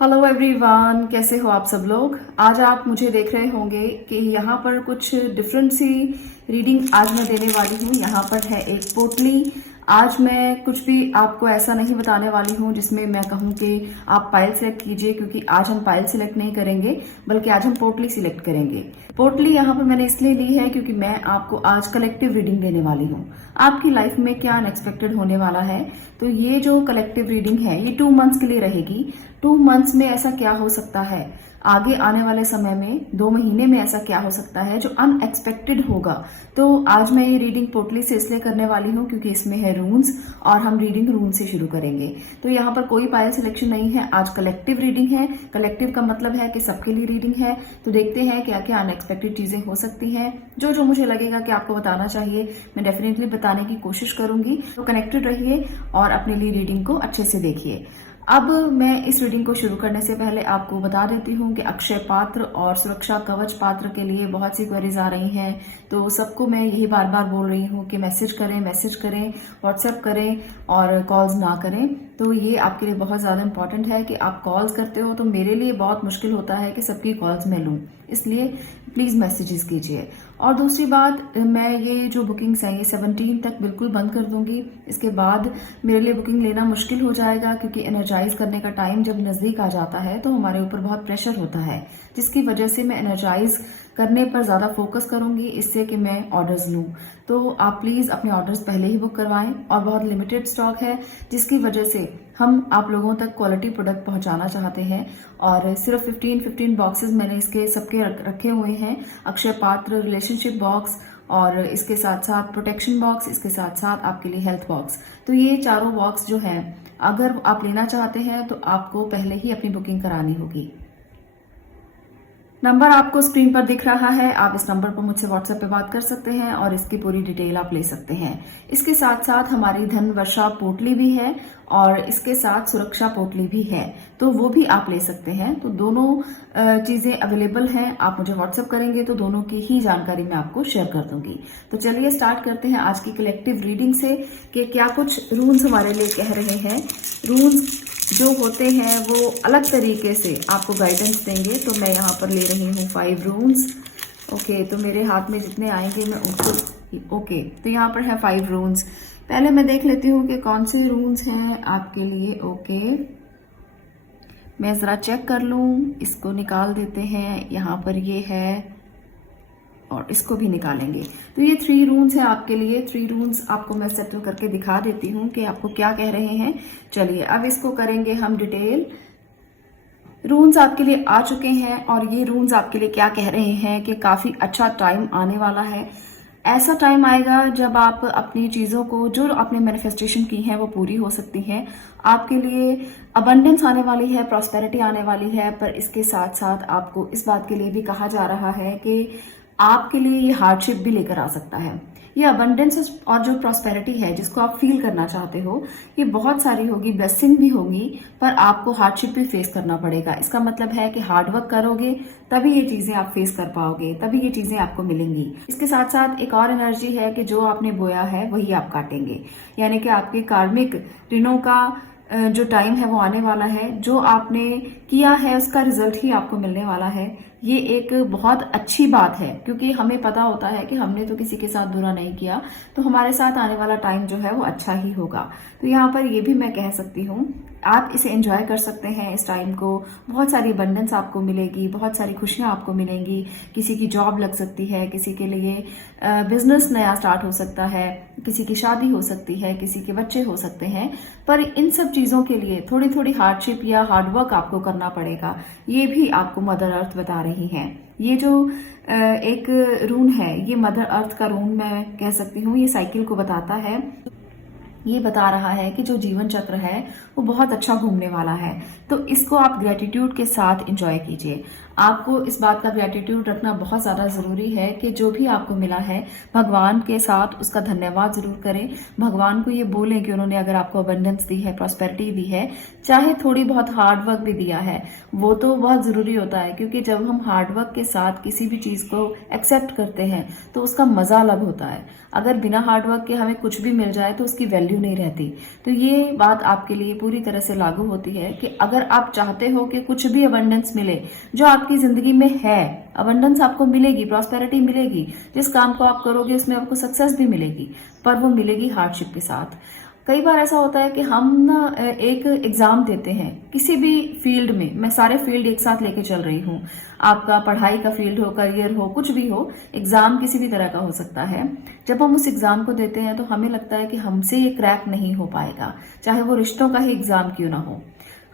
Hello everyone, कैसे हो आप सब लोग। आज आप मुझे देख रहे होंगे कि यहाँ पर कुछ डिफरेंट सी रीडिंग आज मैं देने वाली हूँ। यहाँ पर है एक पोटली। आज मैं कुछ भी आपको ऐसा नहीं बताने वाली हूँ जिसमें मैं कहूँ कि आप पायल सिलेक्ट कीजिए, क्योंकि आज हम पायल सिलेक्ट नहीं करेंगे बल्कि आज हम पोटली सिलेक्ट करेंगे। पोटली यहाँ पर मैंने इसलिए ली है क्योंकि मैं आपको आज कलेक्टिव रीडिंग देने वाली हूँ। आपकी लाइफ में क्या अनएक्सपेक्टेड होने वाला है, तो ये जो कलेक्टिव रीडिंग है ये 2 मंथ्स के लिए रहेगी। 2 मंथ्स में ऐसा क्या हो सकता है, आगे आने वाले समय में 2 महीने में ऐसा क्या हो सकता है जो अनएक्सपेक्टेड होगा। तो आज मैं ये रीडिंग पोटली से इसलिए करने वाली हूँ क्योंकि इसमें है रून्स और हम रीडिंग रून से शुरू करेंगे। तो यहाँ पर कोई पायल सिलेक्शन नहीं है, आज कलेक्टिव रीडिंग है। कलेक्टिव का मतलब है कि सबके लिए रीडिंग है। तो देखते हैं क्या क्या अनएक्सपेक्टेड चीजें हो सकती हैं। जो जो मुझे लगेगा कि आपको बताना चाहिए मैं डेफिनेटली बताने की कोशिश करूंगी। तो कनेक्टेड रहिए और अपने लिए रीडिंग को अच्छे से देखिए। अब मैं इस रीडिंग को शुरू करने से पहले आपको बता देती हूँ कि अक्षय पात्र और सुरक्षा कवच पात्र के लिए बहुत सी क्वेरीज आ रही हैं। तो सबको मैं यही बार बार बोल रही हूँ कि मैसेज करें, व्हाट्सएप करें और कॉल्स ना करें। तो ये आपके लिए बहुत ज़्यादा इंपॉर्टेंट है कि आप कॉल्स करते हो तो मेरे लिए बहुत मुश्किल होता है कि सबकी कॉल्स मैं लूँ, इसलिए प्लीज़ मैसेजेस कीजिए। और दूसरी बात, मैं ये जो बुकिंग्स हैं ये 17 तक बिल्कुल बंद कर दूंगी। इसके बाद मेरे लिए बुकिंग लेना मुश्किल हो जाएगा, क्योंकि एनर्जाइज करने का टाइम जब नज़दीक आ जाता है तो हमारे ऊपर बहुत प्रेशर होता है, जिसकी वजह से मैं एनर्जाइज करने पर ज़्यादा फोकस करूंगी, इससे कि मैं ऑर्डर्स लूँ। तो आप प्लीज़ अपने ऑर्डर्स पहले ही बुक करवाएं। और बहुत लिमिटेड स्टॉक है, जिसकी वजह से हम आप लोगों तक क्वालिटी प्रोडक्ट पहुंचाना चाहते हैं। और सिर्फ 15 बॉक्सेस मैंने इसके सबके रखे हुए हैं। अक्षय पात्र रिलेशनशिप बॉक्स और इसके साथ साथ प्रोटेक्शन बॉक्स, इसके साथ साथ आपके लिए हेल्थ बॉक्स। तो ये चारों बॉक्स जो हैं, अगर आप लेना चाहते हैं तो आपको पहले ही अपनी बुकिंग करानी होगी। नंबर आपको स्क्रीन पर दिख रहा है, आप इस नंबर पर मुझसे व्हाट्सएप पे बात कर सकते हैं और इसकी पूरी डिटेल आप ले सकते हैं। इसके साथ साथ हमारी धन वर्षा पोटली भी है और इसके साथ सुरक्षा पोटली भी है, तो वो भी आप ले सकते हैं। तो दोनों चीजें अवेलेबल हैं। आप मुझे व्हाट्सएप करेंगे तो दोनों की ही जानकारी मैं आपको शेयर कर दूंगी। तो चलिए स्टार्ट करते हैं आज की कलेक्टिव रीडिंग से कि क्या कुछ रून्स हमारे लिए कह रहे हैं। रून्स जो होते हैं वो अलग तरीके से आपको गाइडेंस देंगे। तो मैं यहाँ पर ले रही हूँ 5 रून्स। ओके, तो मेरे हाथ में जितने आएंगे मैं उनको ओके, तो यहाँ पर है 5 रून्स। पहले मैं देख लेती हूँ कि कौन से रून्स हैं आपके लिए। ओके, मैं जरा चेक कर लूँ। इसको निकाल देते हैं, यहाँ पर ये है और इसको भी निकालेंगे। तो ये 3 रून्स है आपके लिए। 3 रून्स आपको मैं सेटल करके दिखा देती हूँ कि आपको क्या कह रहे हैं। चलिए अब इसको करेंगे हम डिटेल। रून्स आपके लिए आ चुके हैं और ये रून्स आपके लिए क्या कह रहे हैं कि काफी अच्छा टाइम आने वाला है। ऐसा टाइम आएगा जब आप अपनी चीजों को, जो आपने मैनिफेस्टेशन की है वो पूरी हो सकती है। आपके लिए अबंडेंस आने वाली है, प्रॉस्पेरिटी आने वाली है। पर इसके साथ साथ आपको इस बात के लिए भी कहा जा रहा है कि आपके लिए ये हार्डशिप भी लेकर आ सकता है। ये अबंडेंस और जो प्रॉस्पेरिटी है जिसको आप फील करना चाहते हो, ये बहुत सारी होगी, ब्लेसिंग भी होगी, पर आपको हार्डशिप भी फेस करना पड़ेगा। इसका मतलब है कि हार्डवर्क करोगे तभी ये चीजें आप फेस कर पाओगे, तभी ये चीजें आपको मिलेंगी। इसके साथ साथ एक और एनर्जी है कि जो आपने बोया है वही आप काटेंगे, यानी कि आपके कार्मिक ऋणों का जो टाइम है वो आने वाला है। जो आपने किया है उसका रिजल्ट ही आपको मिलने वाला है। ये एक बहुत अच्छी बात है, क्योंकि हमें पता होता है कि हमने तो किसी के साथ बुरा नहीं किया, तो हमारे साथ आने वाला टाइम जो है वो अच्छा ही होगा। तो यहाँ पर ये भी मैं कह सकती हूँ, आप इसे एंजॉय कर सकते हैं इस टाइम को। बहुत सारी अबंडेंस आपको मिलेगी, बहुत सारी खुशियां आपको मिलेंगी। किसी की जॉब लग सकती है, किसी के लिए बिजनेस नया स्टार्ट हो सकता है, किसी की शादी हो सकती है, किसी के बच्चे हो सकते हैं। पर इन सब चीजों के लिए थोड़ी थोड़ी हार्डशिप या हार्डवर्क आपको करना पड़ेगा। ये भी आपको मदर अर्थ बता रही है। ये जो एक रून है, ये मदर अर्थ का रून मैं कह सकती हूँ। ये साइकिल को बताता है। ये बता रहा है कि जो जीवन चक्र है वो बहुत अच्छा घूमने वाला है। तो इसको आप ग्रेटिट्यूड के साथ एंजॉय कीजिए। आपको इस बात का ग्रेटिट्यूड रखना बहुत ज़्यादा ज़रूरी है कि जो भी आपको मिला है भगवान के साथ उसका धन्यवाद ज़रूर करें। भगवान को ये बोलें कि उन्होंने अगर आपको अबंडेंस दी है, प्रॉस्पेरिटी दी है, चाहे थोड़ी बहुत हार्ड वर्क भी दिया है, वो तो बहुत ज़रूरी होता है, क्योंकि जब हम हार्ड वर्क के साथ किसी भी चीज़ को एक्सेप्ट करते हैं तो उसका मज़ा अलग होता है। अगर बिना हार्ड वर्क के हमें कुछ भी मिल जाए तो उसकी वैल्यू नहीं रहती। तो ये बात आपके लिए पूरी तरह से लागू होती है कि अगर आप चाहते हो कि कुछ भी अबंडेंस मिले जो आपकी जिंदगी में है, अबंडेंस आपको मिलेगी, प्रॉस्पेरिटी मिलेगी, जिस काम को आप करोगे उसमें आपको सक्सेस भी मिलेगी, पर वो मिलेगी हार्डशिप के साथ। कई बार ऐसा होता है कि हम ना एक एग्जाम देते हैं किसी भी फील्ड में, मैं सारे फील्ड एक साथ लेके चल रही हूँ, आपका पढ़ाई का फील्ड हो, करियर हो, कुछ भी हो, एग्जाम किसी भी तरह का हो सकता है। जब हम उस एग्जाम को देते हैं तो हमें लगता है कि हमसे ये क्रैक नहीं हो पाएगा, चाहे वो रिश्तों का ही एग्जाम क्यों ना हो,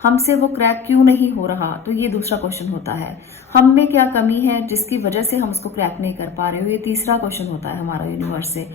हमसे वो क्रैक क्यों नहीं हो रहा। तो ये दूसरा क्वेश्चन होता है, हम में क्या कमी है जिसकी वजह से हम उसको क्रैक नहीं कर पा रहे हो, ये तीसरा क्वेश्चन होता है हमारा यूनिवर्स से।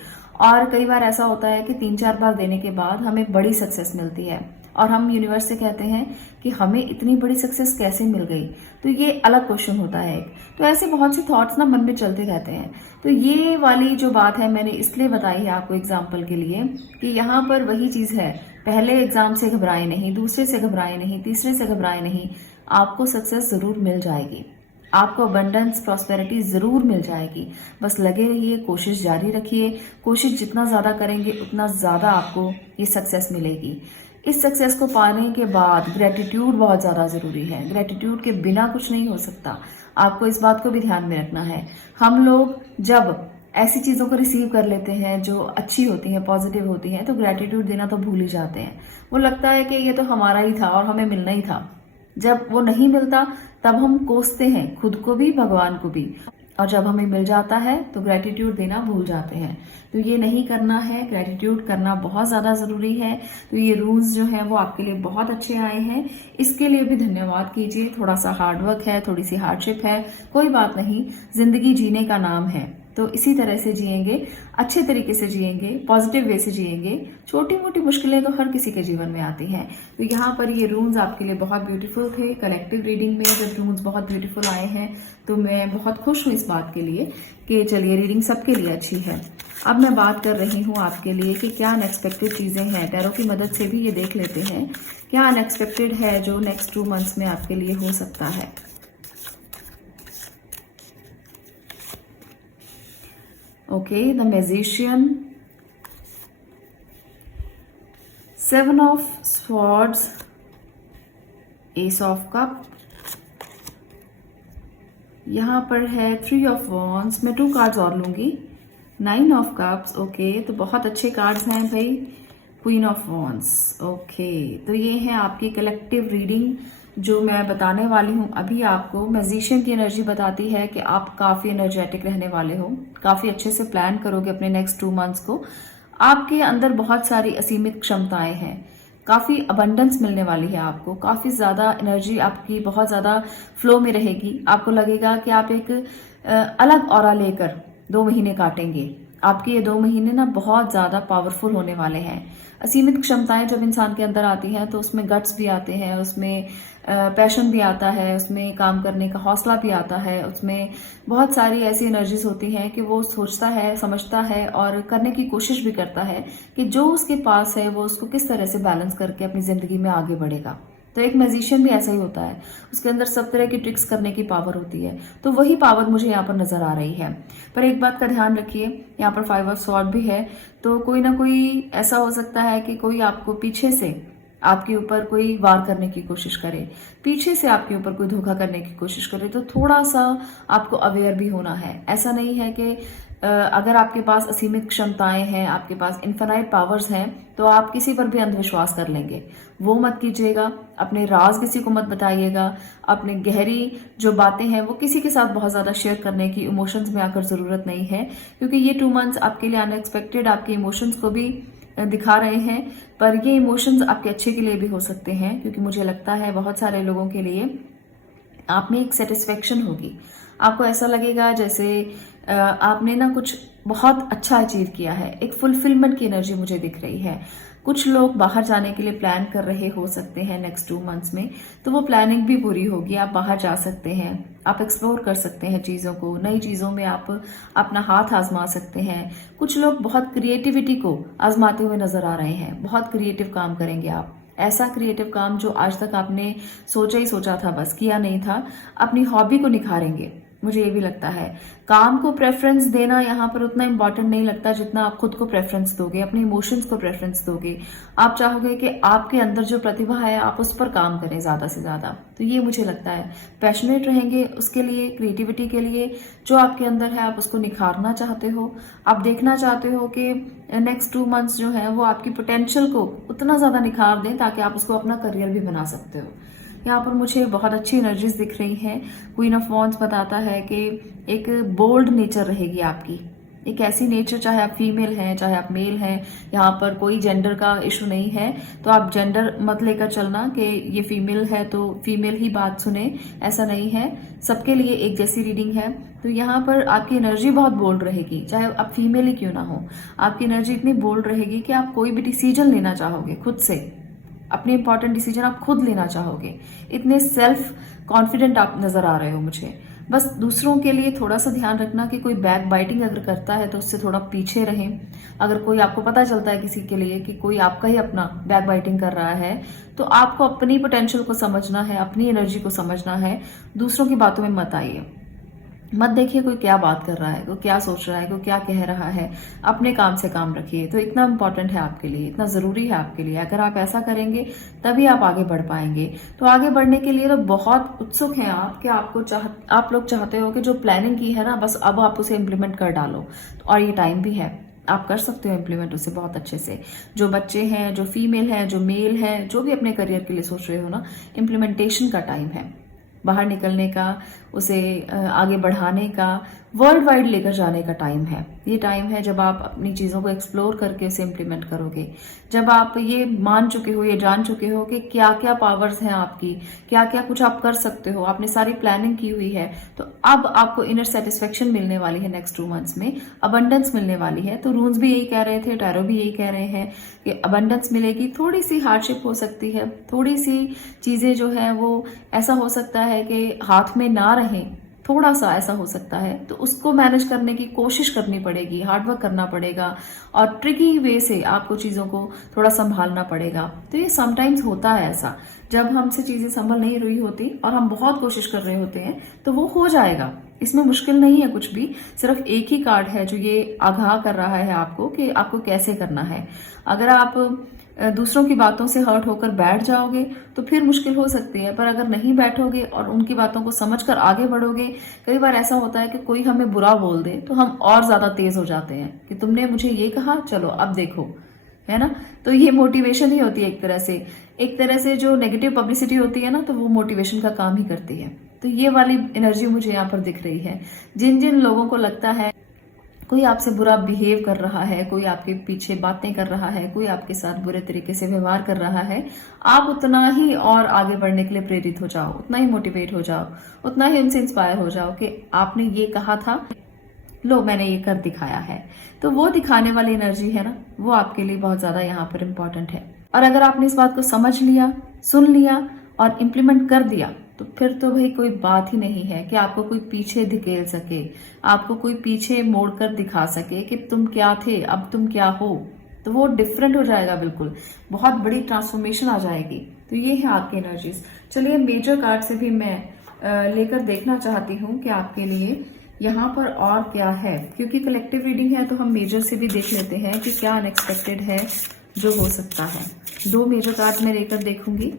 और कई बार ऐसा होता है कि 3-4 बार देने के बाद हमें बड़ी सक्सेस मिलती है और हम यूनिवर्स से कहते हैं कि हमें इतनी बड़ी सक्सेस कैसे मिल गई। तो ये अलग क्वेश्चन होता है। तो ऐसे बहुत से थॉट्स ना मन में चलते रहते हैं। तो ये वाली जो बात है मैंने इसलिए बताई है आपको एग्जाम्पल के लिए कि यहाँ पर वही चीज है, पहले एग्जाम से घबराए नहीं, दूसरे से घबराए नहीं, तीसरे से घबराए नहीं, आपको सक्सेस जरूर मिल जाएगी, आपको अबंडेंस, प्रॉस्पेरिटी जरूर मिल जाएगी। बस लगे रहिए, कोशिश जारी रखिए, कोशिश जितना ज्यादा करेंगे उतना ज्यादा आपको ये सक्सेस मिलेगी। इस सक्सेस को पाने के बाद ग्रेटिट्यूड बहुत ज्यादा जरूरी है, ग्रेटिट्यूड के बिना कुछ नहीं हो सकता। आपको इस बात को भी ध्यान में रखना है। हम लोग जब ऐसी चीजों को रिसीव कर लेते हैं जो अच्छी होती हैं, पॉजिटिव होती हैं, तो ग्रेटिट्यूड देना तो भूल ही जाते हैं। वो लगता है कि ये तो हमारा ही था और हमें मिलना ही था। जब वो नहीं मिलता तब हम कोसते हैं, खुद को भी, भगवान को भी, और जब हमें मिल जाता है तो ग्रेटिट्यूड देना भूल जाते हैं। तो ये नहीं करना है, ग्रेटिट्यूड करना बहुत ज्यादा जरूरी है। तो ये रूल्स जो हैं वो आपके लिए बहुत अच्छे आए हैं, इसके लिए भी धन्यवाद कीजिए। थोड़ा सा हार्डवर्क है, थोड़ी सी हार्डशिप है, कोई बात नहीं, जिंदगी जीने का नाम है, तो इसी तरह से जिएंगे, अच्छे तरीके से जिएंगे, पॉजिटिव वे से जिएंगे। छोटी मोटी मुश्किलें तो हर किसी के जीवन में आती हैं। तो यहाँ पर ये रूल्स आपके लिए बहुत ब्यूटीफुल थे। कलेक्टिव रीडिंग में जब रूल्स बहुत ब्यूटीफुल आए हैं तो मैं बहुत खुश हूँ इस बात के लिए कि चलिए रीडिंग सबके लिए अच्छी है। अब मैं बात कर रही हूँ आपके लिए कि क्या अनएक्सपेक्टेड चीजें हैं, टैरो की मदद से भी ये देख लेते हैं क्या अनएक्सपेक्टेड है जो नेक्स्ट 2 मंथ्स में आपके लिए हो सकता है। Okay, the Magician, 7 of Swords, Ace of Cup, यहाँ पर है 3 of Wands, मैं 2 कार्ड्स और लूंगी, 9 of Cups, ओके, तो बहुत अच्छे कार्ड्स हैं भाई, Queen of Wands, ओके। तो ये है आपकी कलेक्टिव रीडिंग जो मैं बताने वाली हूँ अभी आपको। मैजिशियन की एनर्जी बताती है कि आप काफी एनर्जेटिक रहने वाले हो, काफी अच्छे से प्लान करोगे अपने नेक्स्ट 2 मंथ्स को। आपके अंदर बहुत सारी असीमित क्षमताएं हैं, काफी अबंडेंस मिलने वाली है आपको, काफी ज्यादा एनर्जी आपकी बहुत ज्यादा फ्लो में रहेगी। आपको लगेगा कि आप एक अलग ऑरा लेकर 2 महीने काटेंगे। आपके ये 2 महीने ना बहुत ज्यादा पावरफुल होने वाले हैं। असीमित क्षमताएं जब इंसान के अंदर आती हैं तो उसमें गट्स भी आते हैं, उसमें पैशन भी आता है, उसमें काम करने का हौसला भी आता है, उसमें बहुत सारी ऐसी एनर्जीज होती हैं कि वो सोचता है, समझता है और करने की कोशिश भी करता है कि जो उसके पास है वो उसको किस तरह से बैलेंस करके अपनी जिंदगी में आगे बढ़ेगा। तो एक मैजिशियन भी ऐसा ही होता है, उसके अंदर सब तरह की ट्रिक्स करने की पावर होती है। तो वही पावर मुझे यहाँ पर नजर आ रही है। पर एक बात का ध्यान रखिए, यहाँ पर 5 ऑफ स्वॉर्ड भी है, तो कोई ना कोई ऐसा हो सकता है कि कोई आपको पीछे से आपके ऊपर कोई वार करने की कोशिश करे, पीछे से आपके ऊपर कोई धोखा करने की कोशिश करे। तो थोड़ा सा आपको अवेयर भी होना है। ऐसा नहीं है कि अगर आपके पास असीमित क्षमताएं हैं, आपके पास इन्फिनाइट पावर्स हैं, तो आप किसी पर भी अंधविश्वास कर लेंगे। वो मत कीजिएगा। अपने राज किसी को मत बताइएगा। अपने गहरी जो बातें हैं वो किसी के साथ बहुत ज्यादा शेयर करने की इमोशंस में आकर जरूरत नहीं है, क्योंकि ये 2 मंथ्स आपके लिए अनएक्सपेक्टेड आपके इमोशंस को भी दिखा रहे हैं। पर ये इमोशंस आपके अच्छे के लिए भी हो सकते हैं, क्योंकि मुझे लगता है बहुत सारे लोगों के लिए आप में एक सेटिस्फेक्शन होगी। आपको ऐसा लगेगा जैसे आपने ना कुछ बहुत अच्छा अचीव किया है, एक फुलफिलमेंट की एनर्जी मुझे दिख रही है। कुछ लोग बाहर जाने के लिए प्लान कर रहे हो सकते हैं नेक्स्ट 2 मंथ्स में, तो वो प्लानिंग भी पूरी होगी। आप बाहर जा सकते हैं, आप एक्सप्लोर कर सकते हैं चीज़ों को, नई चीज़ों में आप अपना हाथ आजमा सकते हैं। कुछ लोग बहुत क्रिएटिविटी को आजमाते हुए नजर आ रहे हैं, बहुत क्रिएटिव काम करेंगे आप, ऐसा क्रिएटिव काम जो आज तक आपने सोचा ही सोचा था, बस किया नहीं था। अपनी हॉबी को निखारेंगे, मुझे ये भी लगता है। काम को प्रेफरेंस देना यहाँ पर उतना इंपॉर्टेंट नहीं लगता जितना आप खुद को प्रेफरेंस दोगे, अपने इमोशंस को प्रेफरेंस दोगे। आप चाहोगे कि आपके अंदर जो प्रतिभा है आप उस पर काम करें ज्यादा से ज्यादा। तो ये मुझे लगता है पैशनेट रहेंगे उसके लिए, क्रिएटिविटी के लिए। जो आपके अंदर है आप उसको निखारना चाहते हो। आप देखना चाहते हो कि नेक्स्ट 2 मंथ्स जो है वो आपकी पोटेंशियल को उतना ज्यादा निखार दें ताकि आप उसको अपना करियर भी बना सकते हो। यहाँ पर मुझे बहुत अच्छी एनर्जीज दिख रही हैं। क्वीन ऑफ वॉन्ड्स बताता है कि एक बोल्ड नेचर रहेगी आपकी, एक ऐसी नेचर, चाहे आप फीमेल हैं चाहे आप मेल हैं, यहाँ पर कोई जेंडर का इशू नहीं है। तो आप जेंडर मत लेकर चलना कि ये फीमेल है तो फीमेल ही बात सुने, ऐसा नहीं है। सबके लिए एक जैसी रीडिंग है। तो यहाँ पर आपकी एनर्जी बहुत बोल्ड रहेगी, चाहे आप फीमेल ही क्यों ना हो। आपकी एनर्जी इतनी बोल्ड रहेगी कि आप कोई भी डिसीजन लेना चाहोगे खुद से, अपने इंपॉर्टेंट डिसीजन आप खुद लेना चाहोगे। इतने सेल्फ कॉन्फिडेंट आप नजर आ रहे हो मुझे। बस दूसरों के लिए थोड़ा सा ध्यान रखना कि कोई बैक बाइटिंग अगर करता है तो उससे थोड़ा पीछे रहें। अगर कोई आपको पता चलता है किसी के लिए कि कोई आपका ही अपना बैक बाइटिंग कर रहा है, तो आपको अपनी पोटेंशियल को समझना है, अपनी एनर्जी को समझना है। दूसरों की बातों में मत आइए, मत देखिए कोई क्या बात कर रहा है, कोई क्या सोच रहा है, कोई क्या कह रहा है। अपने काम से काम रखिए। तो इतना इंपॉर्टेंट है आपके लिए, इतना जरूरी है आपके लिए। अगर आप ऐसा करेंगे तभी आप आगे बढ़ पाएंगे। तो आगे बढ़ने के लिए तो बहुत उत्सुक हैं आप कि आप लोग चाहते हो कि जो प्लानिंग की है ना, बस अब आप उसे इम्प्लीमेंट कर डालो। और ये टाइम भी है, आप कर सकते हो इम्प्लीमेंट उसे बहुत अच्छे से। जो बच्चे हैं, जो फीमेल हैं, जो मेल हैं, जो भी अपने करियर के लिए सोच रहे हो ना, इम्प्लीमेंटेशन का टाइम है, बाहर निकलने का, उसे आगे बढ़ाने का, वर्ल्ड वाइड लेकर जाने का टाइम है। ये टाइम है जब आप अपनी चीज़ों को एक्सप्लोर करके उसे इम्प्लीमेंट करोगे। जब आप ये मान चुके हो, ये जान चुके हो कि क्या क्या पावर्स हैं आपकी, क्या क्या कुछ आप कर सकते हो, आपने सारी प्लानिंग की हुई है, तो अब आपको इनर सेटिस्फेक्शन मिलने वाली है। नेक्स्ट 2 मंथ्स में अबंडेंस मिलने वाली है। तो रून्स भी यही कह रहे थे, टैरो भी यही कह रहे हैं कि अबंडेंस मिलेगी। थोड़ी सी हार्डशिप हो सकती है, थोड़ी सी चीजें जो है वो ऐसा हो सकता है कि हाथ में ना रहें, थोड़ा सा ऐसा हो सकता है। तो उसको मैनेज करने की कोशिश करनी पड़ेगी, हार्डवर्क करना पड़ेगा और ट्रिकी वे से आपको चीजों को थोड़ा संभालना पड़ेगा। तो ये समटाइम्स होता है ऐसा, जब हमसे चीजें संभल नहीं रही होती और हम बहुत कोशिश कर रहे होते हैं तो वो हो जाएगा। इसमें मुश्किल नहीं है कुछ भी, सिर्फ एक ही कार्ड है जो ये आगाह कर रहा है आपको कि आपको कैसे करना है। अगर आप दूसरों की बातों से हर्ट होकर बैठ जाओगे तो फिर मुश्किल हो सकती है, पर अगर नहीं बैठोगे और उनकी बातों को समझकर आगे बढ़ोगे। कई बार ऐसा होता है कि कोई हमें बुरा बोल दे तो हम और ज्यादा तेज हो जाते हैं कि तुमने मुझे ये कहा, चलो अब देखो, है ना। तो ये मोटिवेशन ही होती है एक तरह से जो नेगेटिव पब्लिसिटी होती है ना, तो वो मोटिवेशन का काम ही करती है। तो ये वाली एनर्जी मुझे यहाँ पर दिख रही है। जिन जिन लोगों को लगता है कोई आपसे बुरा बिहेव कर रहा है, कोई आपके पीछे बातें कर रहा है, कोई आपके साथ बुरे तरीके से व्यवहार कर रहा है, आप उतना ही और आगे बढ़ने के लिए प्रेरित हो जाओ, उतना ही मोटिवेट हो जाओ, उतना ही उनसे इंस्पायर हो जाओ कि आपने ये कहा था, लो मैंने ये कर दिखाया है। तो वो दिखाने वाली एनर्जी है ना, वो आपके लिए बहुत ज्यादा यहाँ पर इम्पोर्टेंट है। और अगर आपने इस बात को समझ लिया, सुन लिया और इम्प्लीमेंट कर दिया, तो फिर तो भाई कोई बात ही नहीं है कि आपको कोई पीछे धकेल सके, आपको कोई पीछे मोड़कर दिखा सके कि तुम क्या थे अब तुम क्या हो। तो वो डिफरेंट हो जाएगा, बिल्कुल बहुत बड़ी ट्रांसफॉर्मेशन आ जाएगी। तो ये है आपकी एनर्जीज। चलिए मेजर कार्ड से भी मैं लेकर देखना चाहती हूँ कि आपके लिए यहाँ पर और क्या है, क्योंकि कलेक्टिव रीडिंग है तो हम मेजर से भी देख लेते हैं कि क्या अनएक्सपेक्टेड है जो हो सकता है। 2 मेजर कार्ड मैं लेकर देखूंगी।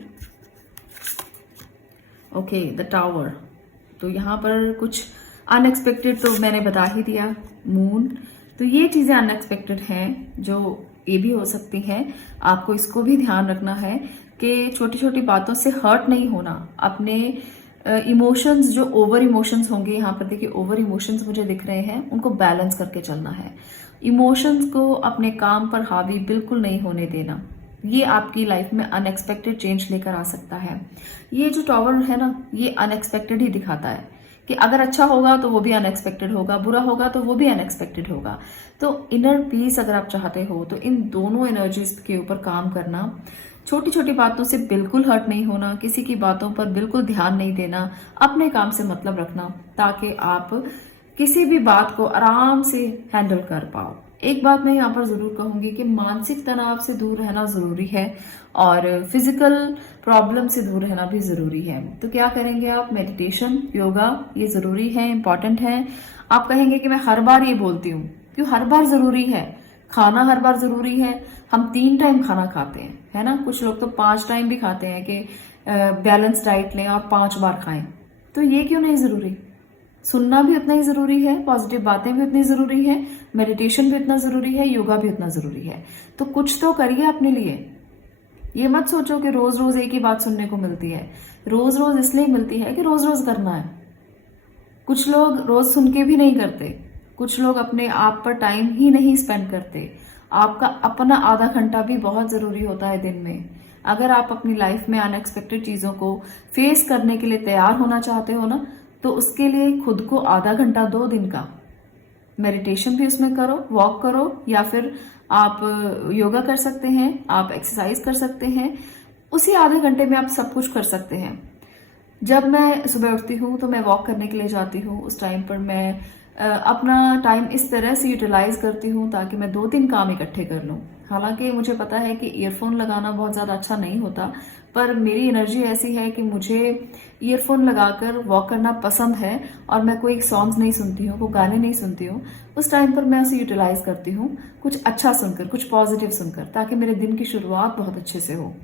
Okay, the tower. तो यहाँ पर कुछ अनएक्सपेक्टेड तो मैंने बता ही दिया, मून। तो ये चीजें अनएक्सपेक्टेड हैं जो ये भी हो सकती हैं। आपको इसको भी ध्यान रखना है कि छोटी छोटी बातों से हर्ट नहीं होना। अपने इमोशंस जो ओवर इमोशंस होंगे, यहाँ पर देखिए ओवर इमोशंस मुझे दिख रहे हैं, उनको बैलेंस करके चलना है। इमोशंस को अपने काम पर हावी बिल्कुल नहीं होने देना। ये आपकी लाइफ में अनएक्सपेक्टेड चेंज लेकर आ सकता है। ये जो टॉवर है ना, ये अनएक्सपेक्टेड ही दिखाता है कि अगर अच्छा होगा तो वो भी अनएक्सपेक्टेड होगा, बुरा होगा तो वो भी अनएक्सपेक्टेड होगा। तो इनर पीस अगर आप चाहते हो तो इन दोनों एनर्जीज के ऊपर काम करना, छोटी छोटी बातों से बिल्कुल हर्ट नहीं होना, किसी की बातों पर बिल्कुल ध्यान नहीं देना, अपने काम से मतलब रखना, ताकि आप किसी भी बात को आराम से हैंडल कर पाओ। एक बात मैं यहाँ पर जरूर कहूंगी कि मानसिक तनाव से दूर रहना जरूरी है और फिजिकल प्रॉब्लम से दूर रहना भी जरूरी है। तो क्या करेंगे आप? मेडिटेशन, योगा, ये जरूरी है, इंपॉर्टेंट है। आप कहेंगे कि मैं हर बार ये बोलती हूँ, क्यों हर बार जरूरी है? खाना हर बार जरूरी है? हम 3 टाइम खाना खाते हैं, है ना? कुछ लोग तो 5 टाइम भी खाते हैं कि बैलेंस डाइट लें और 5 बार खाएं। तो ये क्यों नहीं जरूरी? सुनना भी उतना ही जरूरी है, पॉजिटिव बातें भी उतनी जरूरी है, मेडिटेशन भी उतना जरूरी है, योगा भी उतना जरूरी है। तो कुछ तो करिए अपने लिए। ये मत सोचो कि रोज रोज एक ही बात सुनने को मिलती है। रोज रोज इसलिए मिलती है कि रोज रोज करना है। कुछ लोग रोज सुन के भी नहीं करते, कुछ लोग अपने आप पर टाइम ही नहीं स्पेंड करते। आपका अपना आधा घंटा भी बहुत जरूरी होता है दिन में। अगर आप अपनी लाइफ में अनएक्सपेक्टेड चीजों को फेस करने के लिए तैयार होना चाहते हो ना, तो उसके लिए खुद को आधा घंटा दो दिन का। मेडिटेशन भी उसमें करो, वॉक करो, या फिर आप योगा कर सकते हैं, आप एक्सरसाइज कर सकते हैं। उसी आधे घंटे में आप सब कुछ कर सकते हैं। जब मैं सुबह उठती हूँ तो मैं वॉक करने के लिए जाती हूँ। उस टाइम पर मैं अपना टाइम इस तरह से यूटिलाइज करती हूँ ताकि मैं 2-3 काम इकट्ठे कर लूँ। हालांकि मुझे पता है कि ईयरफोन लगाना बहुत ज़्यादा अच्छा नहीं होता, पर मेरी एनर्जी ऐसी है कि मुझे ईयरफोन लगाकर वॉक करना पसंद है और मैं कोई सॉन्ग्स नहीं सुनती हूँ, कोई गाने नहीं सुनती हूँ। उस टाइम पर मैं उसे यूटिलाइज करती हूँ, कुछ अच्छा सुनकर, कुछ पॉजिटिव सुनकर, ताकि मेरे दिन की शुरुआत बहुत अच्छे से हो।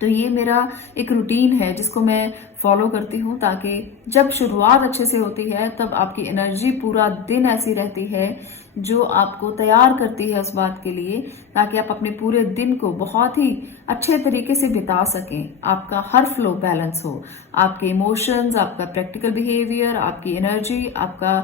तो ये मेरा एक रूटीन है जिसको मैं फॉलो करती हूँ, ताकि जब शुरुआत अच्छे से होती है तब आपकी एनर्जी पूरा दिन ऐसी रहती है जो आपको तैयार करती है उस बात के लिए, ताकि आप अपने पूरे दिन को बहुत ही अच्छे तरीके से बिता सकें। आपका हर फ्लो बैलेंस हो, आपके इमोशंस, आपका प्रैक्टिकल बिहेवियर, आपकी एनर्जी, आपका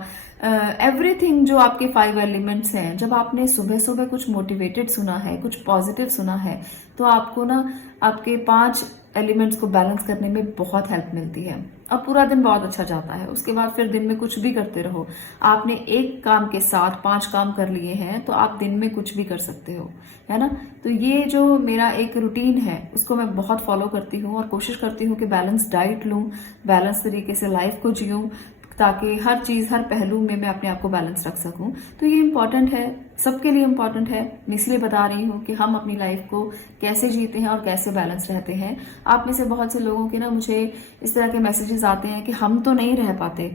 एवरीथिंग जो आपके 5 एलिमेंट्स हैं। जब आपने सुबह सुबह कुछ मोटिवेटेड सुना है, कुछ पॉजिटिव सुना है, तो आपको ना आपके 5 एलिमेंट्स को बैलेंस करने में बहुत हेल्प मिलती है और पूरा दिन बहुत अच्छा जाता है। उसके बाद फिर दिन में कुछ भी करते रहो। आपने एक काम के साथ 5 काम कर लिए हैं तो आप दिन में कुछ भी कर सकते हो, है ना? तो ये जो मेरा एक रूटीन है उसको मैं बहुत फॉलो करती हूँ और कोशिश करती हूँ कि बैलेंस डाइट लूँ, बैलेंस तरीके से लाइफ को जीऊँ, ताकि हर चीज, हर पहलू में मैं अपने आप को बैलेंस रख सकूं। तो ये इम्पोर्टेंट है, सबके लिए इम्पोर्टेंट है। मैं इसलिए बता रही हूँ कि हम अपनी लाइफ को कैसे जीते हैं और कैसे बैलेंस रहते हैं। आप में से बहुत से लोगों के ना मुझे इस तरह के मैसेजेस आते हैं कि हम तो नहीं रह पाते,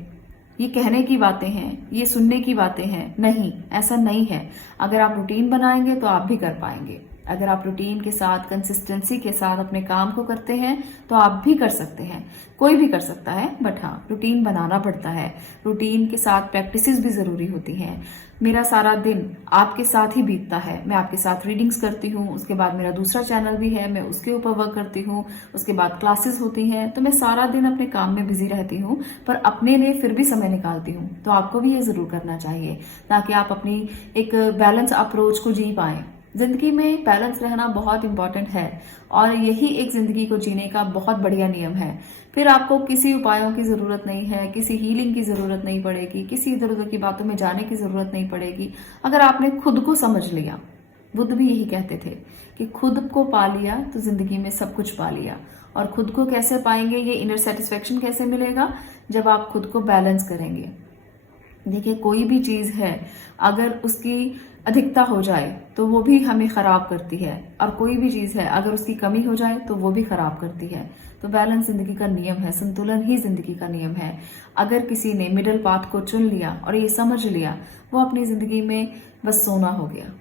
ये कहने की बातें हैं, ये सुनने की बातें हैं। नहीं, ऐसा नहीं है। अगर आप रूटीन बनाएंगे तो आप भी कर पाएंगे। अगर आप रूटीन के साथ, कंसिस्टेंसी के साथ अपने काम को करते हैं तो आप भी कर सकते हैं। कोई भी कर सकता है, बट हाँ, रूटीन बनाना पड़ता है। रूटीन के साथ प्रैक्टिसेस भी जरूरी होती हैं। मेरा सारा दिन आपके साथ ही बीतता है। मैं आपके साथ रीडिंग्स करती हूँ, उसके बाद मेरा दूसरा चैनल भी है, मैं उसके ऊपर वर्क करती हूँ, उसके बाद क्लासेस होती हैं। तो मैं सारा दिन अपने काम में बिजी रहती हूँ, पर अपने लिए फिर भी समय निकालती हूँ। तो आपको भी ये जरूर करना चाहिए, ताकि आप अपनी एक बैलेंस अप्रोच को जी पाएं। जिंदगी में बैलेंस रहना बहुत इंपॉर्टेंट है और यही एक जिंदगी को जीने का बहुत बढ़िया नियम है। फिर आपको किसी उपायों की जरूरत नहीं है, किसी हीलिंग की जरूरत नहीं पड़ेगी, किसी इधर उधर की बातों में जाने की जरूरत नहीं पड़ेगी। अगर आपने खुद को समझ लिया, बुद्ध भी यही कहते थे कि खुद को पा लिया तो जिंदगी में सब कुछ पा लिया। और खुद को कैसे पाएंगे, ये इनर सेटिस्फेक्शन कैसे मिलेगा? जब आप खुद को बैलेंस करेंगे। देखिए, कोई भी चीज है अगर उसकी अधिकता हो जाए तो वो भी हमें खराब करती है, और कोई भी चीज है अगर उसकी कमी हो जाए तो वो भी खराब करती है। तो बैलेंस जिंदगी का नियम है, संतुलन ही जिंदगी का नियम है। अगर किसी ने मिडिल पाथ को चुन लिया और ये समझ लिया, वो अपनी जिंदगी में बस सोना हो गया।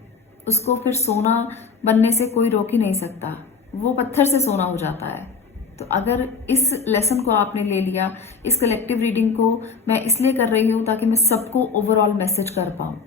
उसको फिर सोना बनने से कोई रोक ही नहीं सकता, वो पत्थर से सोना हो जाता है। तो अगर इस लेसन को आपने ले लिया, इस कलेक्टिव रीडिंग को मैं इसलिए कर रही हूँ ताकि मैं सबको ओवरऑल मैसेज कर पाऊँ।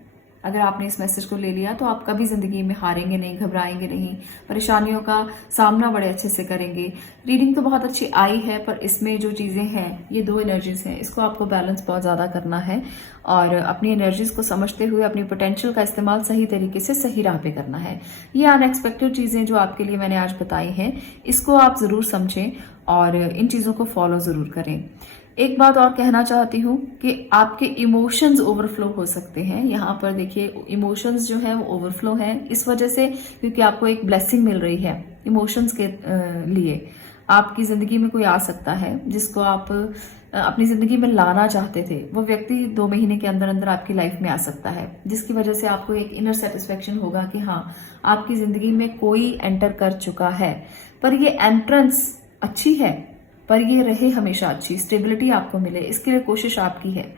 अगर आपने इस मैसेज को ले लिया तो आप कभी जिंदगी में हारेंगे नहीं, घबराएंगे नहीं, परेशानियों का सामना बड़े अच्छे से करेंगे। रीडिंग तो बहुत अच्छी आई है, पर इसमें जो चीजें हैं, ये 2 एनर्जीज हैं, इसको आपको बैलेंस बहुत ज्यादा करना है और अपनी एनर्जीज को समझते हुए अपनी पोटेंशियल का इस्तेमाल सही तरीके से सही राह पे करना है। ये अनएक्सपेक्टेड चीजें जो आपके लिए मैंने आज बताई हैं, इसको आप जरूर समझें और इन चीजों को फॉलो जरूर करें। एक बात और कहना चाहती हूँ कि आपके इमोशंस ओवरफ्लो हो सकते हैं। यहाँ पर देखिए इमोशंस जो है वो ओवरफ्लो है इस वजह से क्योंकि आपको एक ब्लेसिंग मिल रही है इमोशंस के लिए। आपकी जिंदगी में कोई आ सकता है जिसको आप अपनी जिंदगी में लाना चाहते थे, वो व्यक्ति 2 महीने के अंदर अंदर आपकी लाइफ में आ सकता है, जिसकी वजह से आपको एक इनर सेटिस्फेक्शन होगा कि हाँ आपकी जिंदगी में कोई एंटर कर चुका है। पर ये एंट्रेंस अच्छी है, पर ये रहे हमेशा अच्छी, स्टेबिलिटी आपको मिले, इसके लिए कोशिश आपकी है।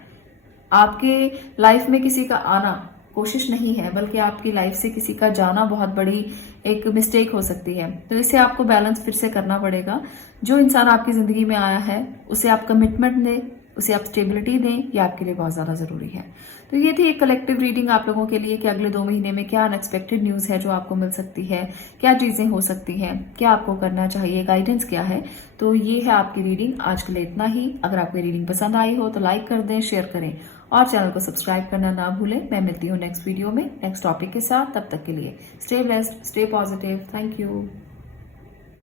आपके लाइफ में किसी का आना कोशिश नहीं है, बल्कि आपकी लाइफ से किसी का जाना बहुत बड़ी एक मिस्टेक हो सकती है। तो इसे आपको बैलेंस फिर से करना पड़ेगा। जो इंसान आपकी जिंदगी में आया है उसे आप कमिटमेंट दें, उसे आप स्टेबिलिटी दें, ये आपके लिए बहुत ज्यादा जरूरी है। तो ये थी एक कलेक्टिव रीडिंग आप लोगों के लिए कि अगले 2 महीने में क्या अनएक्सपेक्टेड न्यूज है जो आपको मिल सकती है, क्या चीजें हो सकती हैं, क्या आपको करना चाहिए, गाइडेंस क्या है। तो ये है आपकी रीडिंग, आज के लिए इतना ही। अगर आपको रीडिंग पसंद आई हो तो लाइक कर दें, शेयर करें और चैनल को सब्सक्राइब करना ना भूलें। मैं मिलती हूँ नेक्स्ट वीडियो में नेक्स्ट टॉपिक के साथ। तब तक के लिए stay blessed, stay positive. Thank you.